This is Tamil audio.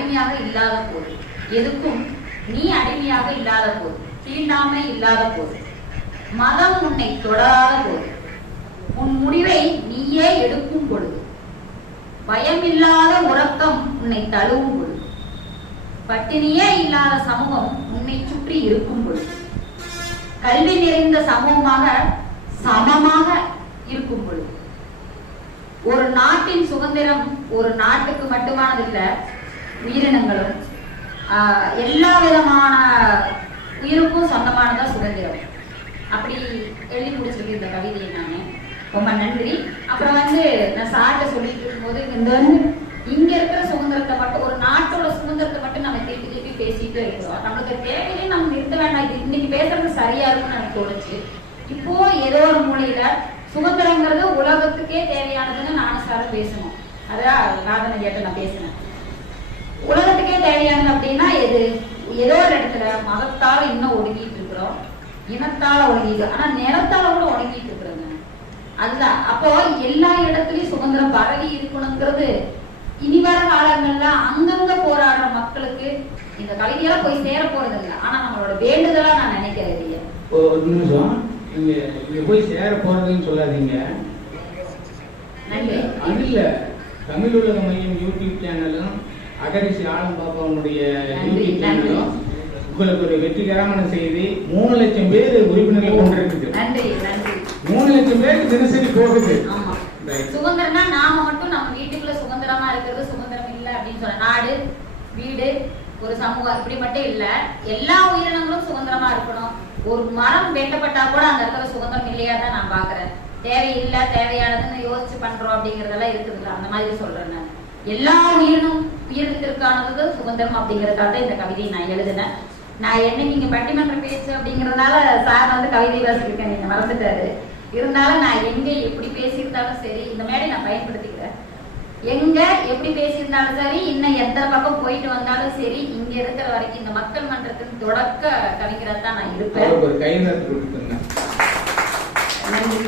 அடிமையாக இல்லாத போது. எதுக்கும் நீ அடிமையாக இல்லாத போது. தீண்டாமை இல்லாத போது. மதம் உன்னை தொடராத போது. உன் முடிவை நீயே எடுக்கும் பொழுது. பயமில்லாத உறக்கம் உன்னை தழுவும் பொழுது. பட்டினியே இல்லாத சமூகம் உன்னை சுற்றி இருக்கும் பொழுது. கல்வி நிறைந்த சமூகமாக சமமாக இருக்கும் பொழுது. ஒரு நாட்டின் சுதந்திரம் ஒரு நாட்டுக்கு மட்டுமானதில்லை உயிரினங்களும் எல்லா விதமான உயிருக்கும் சொந்தமானதான் சுதந்திரம். அப்படி எழுதி முடிச்சிருக்கு இந்த கவிதையை நான். ரொம்ப நன்றி. அப்புறம் வந்து நான் சார்ட்ட சொல்லிட்டு இருக்கும்போது இந்த வந்து இங்க இருக்கிற சுதந்திரத்தை மட்டும் ஒரு நாட்டோட சுதந்திரத்தை மட்டும் நம்ம திருப்பி திருப்பி பேசிட்டே இருக்கிறோம். நம்மளுக்கு தேவையிலே நம்ம நிறுத்த வேண்டாம். இது இன்னைக்கு பேசுறது சரியா இருக்கும்னு எனக்கு தோணுச்சு. இப்போ ஏதோ ஒரு மூலையில சுதந்திரங்கிறது உலகத்துக்கே தேவையானதுன்னு நானும் சாரும் பேசணும். அதான் காதனடியாட்ட நான் பேசினேன் உலகத்துக்கே தேவையானது அப்படின்னா எது? ஏதோ ஒரு இடத்துல மதத்தால இன்னும் ஒடுங்கிட்டு இருக்கிறோம். இனத்தால ஒடுங்கிட்டு ஆனா நிலத்தால கூட ஒடுங்கிட்டு இருக்கிறோங்க. அதுதான். அப்போ எல்லா இடத்துலயும் சுதந்திரம் பரவி இருக்கணுங்கிறது இனி வர காலங்கள்ல அங்கங்க போராடுற மக்களுக்கு இந்த கவிதையெல்லாம் போய் சேர போறது இல்லை ஆனா நம்மளோட வேண்டுதலா நான் நினைக்கிறேன் இல்லையா ஒரு நிமிஷம். நீங்க இங்க போய் சேர போறதுன்னு சொல்லாதீங்க. அது இல்ல. தமிழ் உலக மையம் யூடியூப் சேனலும் அகரிசி ஆலம் பாப்பாவுடைய நன்றி, யூடியூப் நன்றி. சேனலும் உங்களுக்கு ஒரு வெற்றிகரமான செய்தி. மூணு லட்சம் பேர் உறுப்பினர்கள் கொண்டிருக்குது. மூணு லட்சம் பேருக்கு தினசரி போகுது. சுதந்திரம்னா நாம மட்டும் நம்ம வீட்டுக்குள்ள சுதந்திரமா இருக்கிறது சுதந்திரம் இல்ல அப்படின்னு சொல்ல நாடு வீடு ஒரு சமூகம் இப்படி மட்டும் இல்ல. எல்லா உயிரினங்களும் சுதந்திரமா இருக்கணும். ஒரு மரம் வெட்டப்பட்டா கூட அந்த இடத்துல சுதந்திரம் இல்லையா தான் நான் பாக்குறேன். தேவையில்லை தேவையானதுன்னு யோசிச்சு பண்றோம் அப்படிங்கறதெல்லாம் இருக்குதுல்ல. அந்த மாதிரி சொல்றேன் எல்லா உயிரினும் உயிரினத்திற்கானது சுதந்திரம் அப்படிங்கறதுக்காக இந்த கவிதையை நான் எழுதினேன். நான் என்ன நீங்க பட்டிமன்ற பேச்சு அப்படிங்கறதுனால சார் வந்து கவிதை வாசிச்சிருக்கேன் நீங்க மறந்துட்டாரு. இருந்தாலும் நான் எங்க எப்படி பேசியிருந்தாலும் சரி இந்த மேடை நான் பயன்படுத்திக்கிறேன். எங்க எப்படி பேசியிருந்தாலும் சரி இன்னும் எத்தனை பக்கம் போயிட்டு வந்தாலும் சரி இங்க இருக்கிற வரைக்கும் இந்த மக்கள் மன்றத்தின் தொடக்க கவிஞரா தான் நான் இருப்பேன். நன்றி.